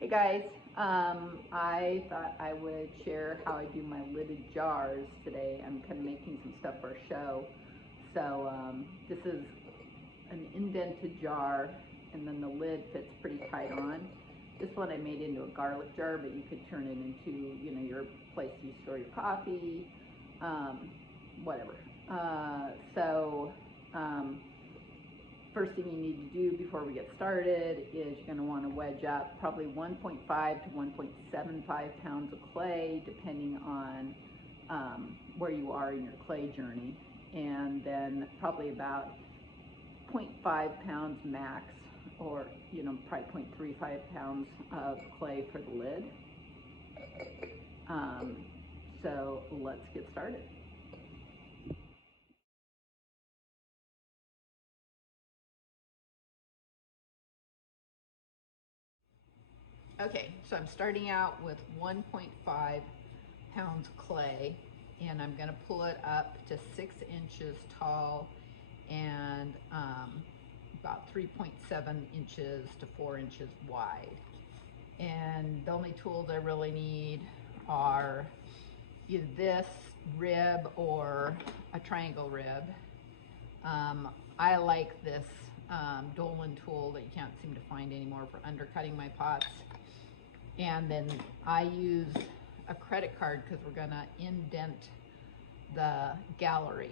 Hey guys, I thought I would share how I do my lidded jars today. I'm kind of making some stuff for a show. So this is an indented jar, and then the lid fits pretty tight on. This one I made into a garlic jar, but you could turn it into, your place you store your coffee, whatever. So first thing you need to do before we get started is you're going to want to wedge up probably 1.5 to 1.75 pounds of clay, depending on where you are in your clay journey, and then probably about 0.5 pounds max, or probably 0.35 pounds of clay for the lid. So let's get started. Okay, so I'm starting out with 1.5 pounds clay, and I'm going to pull it up to 6 inches tall and about 3.7 inches to 4 inches wide. And the only tools I really need are either this rib or a triangle rib. I like this Dolan tool that you can't seem to find anymore for undercutting my pots. And then I use a credit card because we're gonna indent the gallery,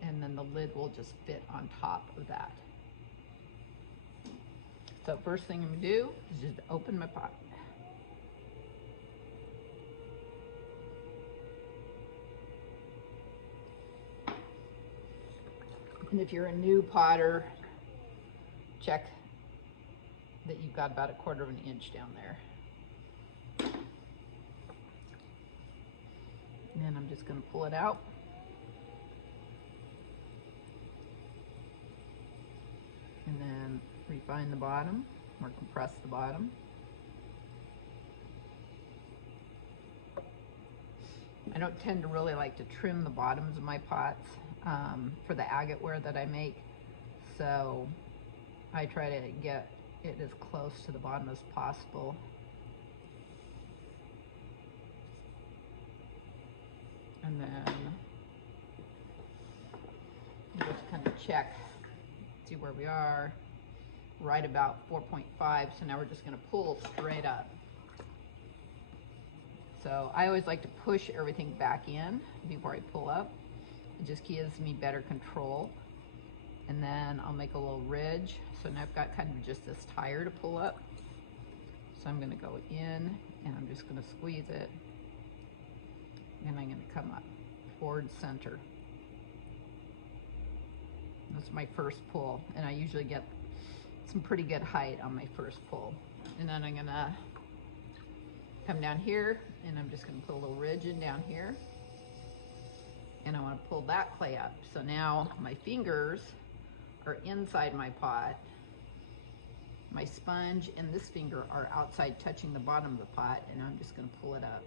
and then the lid will just fit on top of that. So first thing I'm gonna do is just open my pot. And if you're a new potter, check that you've got about 1/4 of an inch down there. And then I'm just going to pull it out. And then refine the bottom, or compress the bottom. I don't tend to really like to trim the bottoms of my pots for the agate ware that I make. So I try to get it as close to the bottom as possible. And then just kind of check, see where we are, right about 4.5. So now we're just going to pull straight up. So I always like to push everything back in before I pull up. It just gives me better control. And then I'll make a little ridge. So now I've got kind of just this tire to pull up. So I'm going to go in and I'm just going to squeeze it. And I'm going to come up toward center. That's my first pull, and I usually get some pretty good height on my first pull. And then I'm going to come down here, and I'm just going to put a little ridge in down here. And I want to pull that clay up. So now my fingers are inside my pot. My sponge and this finger are outside touching the bottom of the pot, and I'm just going to pull it up.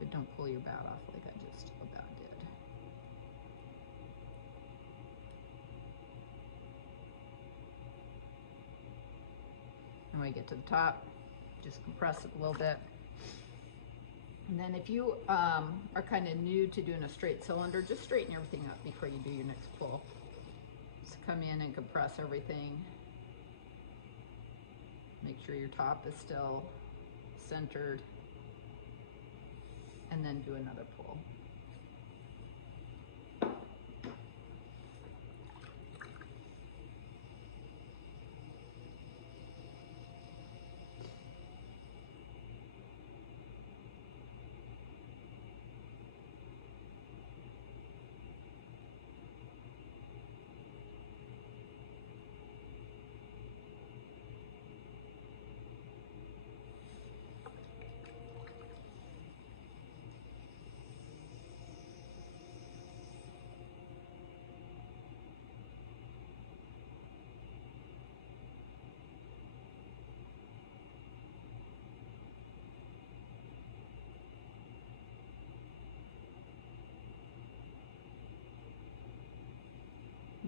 But don't pull your bat off like I just about did. And when I get to the top, just compress it a little bit. And then if you are kind of new to doing a straight cylinder, just straighten everything up before you do your next pull. Just come in and compress everything. Make sure your top is still centered. And then do another pull.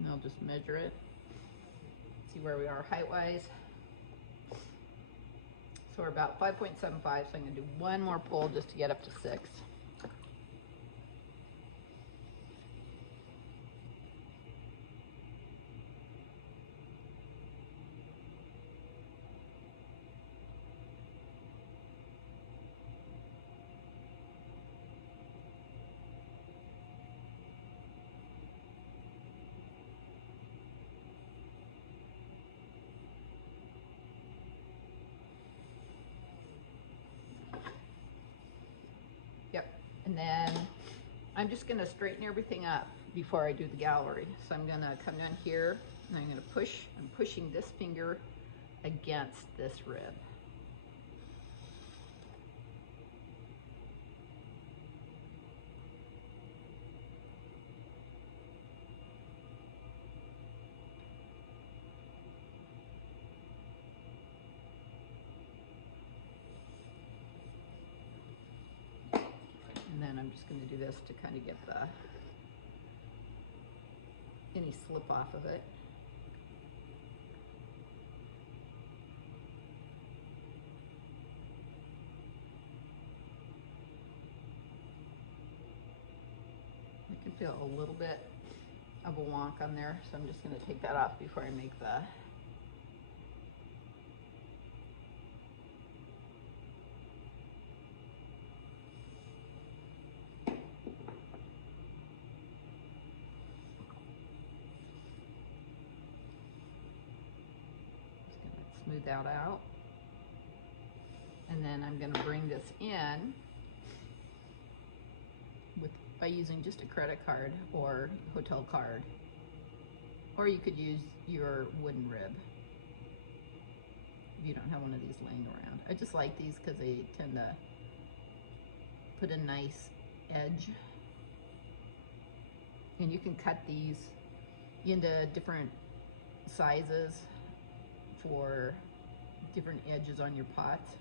And I'll just measure it, see where we are height-wise. So we're about 5.75, so I'm gonna do one more pull just to get up to 6. Yep, and then I'm just gonna straighten everything up before I do the gallery. So I'm gonna come down here and I'm gonna push, I'm pushing this finger against this rib. And then I'm just going to do this to kind of get any slip off of it. I can feel a little bit of a wonk on there, so I'm just going to take that off before I make the smooth that out. And then I'm going to bring this in by using just a credit card or hotel card. Or you could use your wooden rib if you don't have one of these laying around. I just like these because they tend to put a nice edge. And you can cut these into different sizes for different edges on your pots.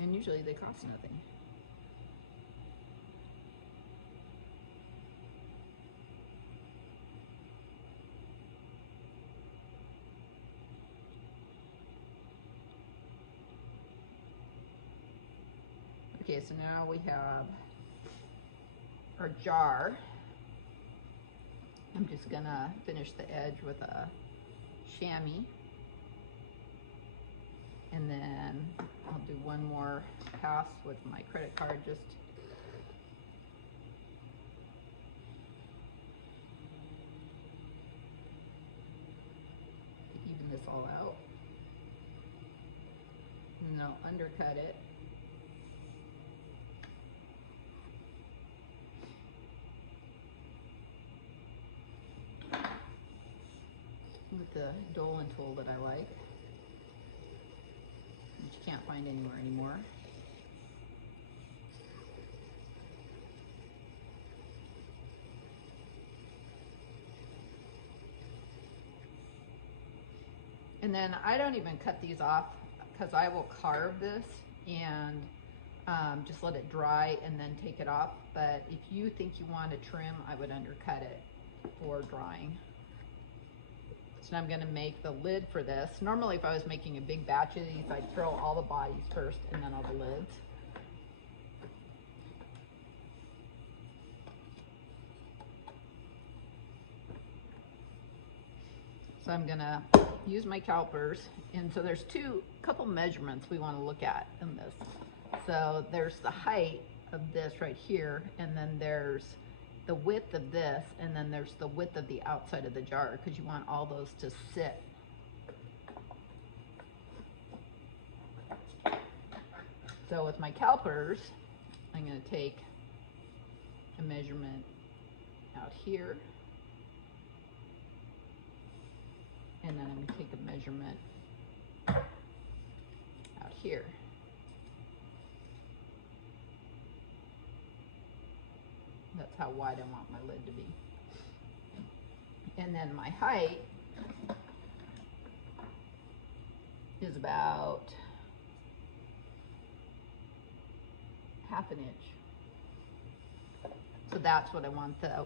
And usually they cost nothing. Okay, so now we have our jar. I'm just gonna finish the edge with a chamois. And then I'll do one more pass with my credit card just to even this all out. And then I'll undercut it. With the Dolan tool that I like, which you can't find anywhere anymore. And then I don't even cut these off because I will carve this and just let it dry and then take it off. But if you think you want to trim, I would undercut it for drying. So I'm going to make the lid for this. Normally if I was making a big batch of these, I'd throw all the bodies first and then all the lids. So I'm going to use my calipers. And so there's couple measurements we want to look at in this. So there's the height of this right here, and then there's the width of this, and then there's the width of the outside of the jar, because you want all those to sit. So with my calipers, I'm going to take a measurement out here, and then I'm going to take a measurement out here. That's how wide I want my lid to be. And then my height is about ½ inch. So that's what I want the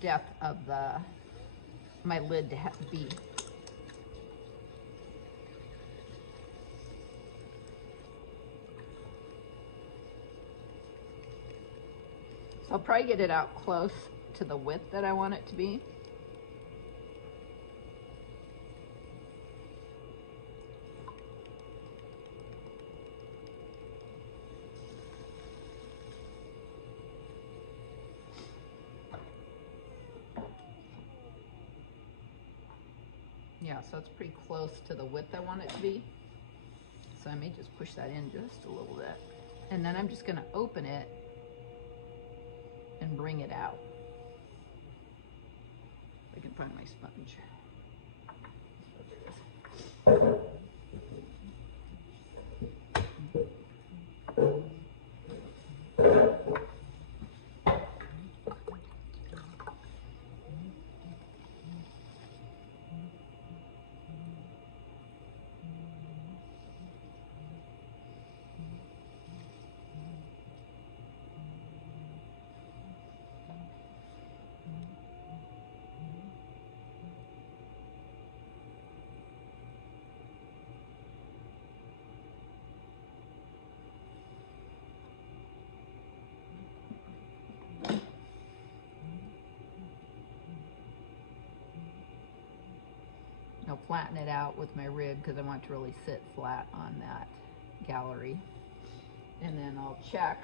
depth of the my lid to be. So I'll probably get it out close to the width that I want it to be. Yeah, so it's pretty close to the width I want it to be. So I may just push that in just a little bit. And then I'm just gonna open it and bring it out. If I can find my sponge. I'll flatten it out with my rib because I want it to really sit flat on that gallery. And then I'll check.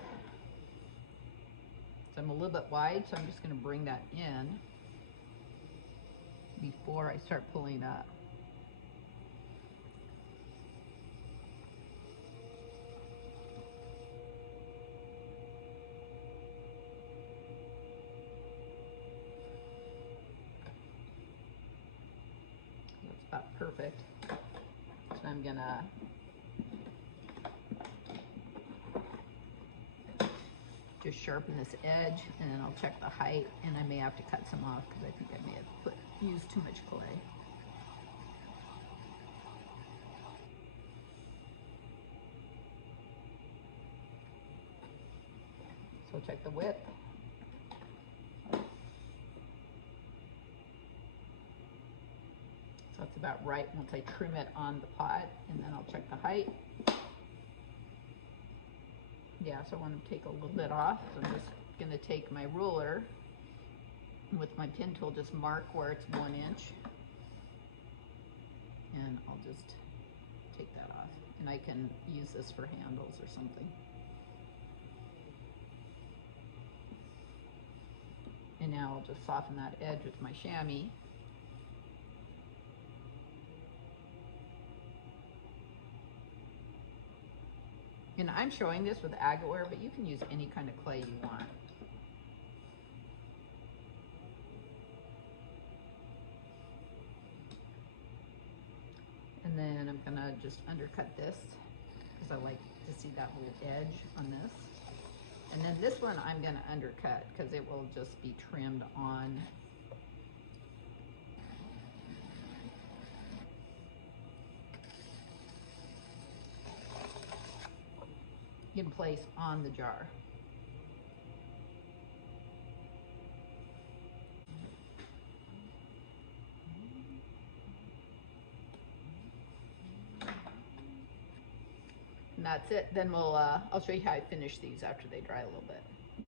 So I'm a little bit wide, so I'm just going to bring that in before I start pulling up. That's about perfect. So I'm gonna just sharpen this edge, and then I'll check the height, and I may have to cut some off because I think I may have used too much clay. So I'll check the width. So that's about right once I trim it on the pot, and then I'll check the height. Yeah, so I want to take a little bit off. So I'm just going to take my ruler with my pin tool, just mark where it's 1 inch, and I'll just take that off. And I can use this for handles or something. And now I'll just soften that edge with my chamois. And I'm showing this with agate ware, but you can use any kind of clay you want. And then I'm gonna just undercut this because I like to see that little edge on this. And then this one I'm gonna undercut because it will just be trimmed on. In place on the jar. And that's it. Then we'll I'll show you how I finish these after they dry a little bit.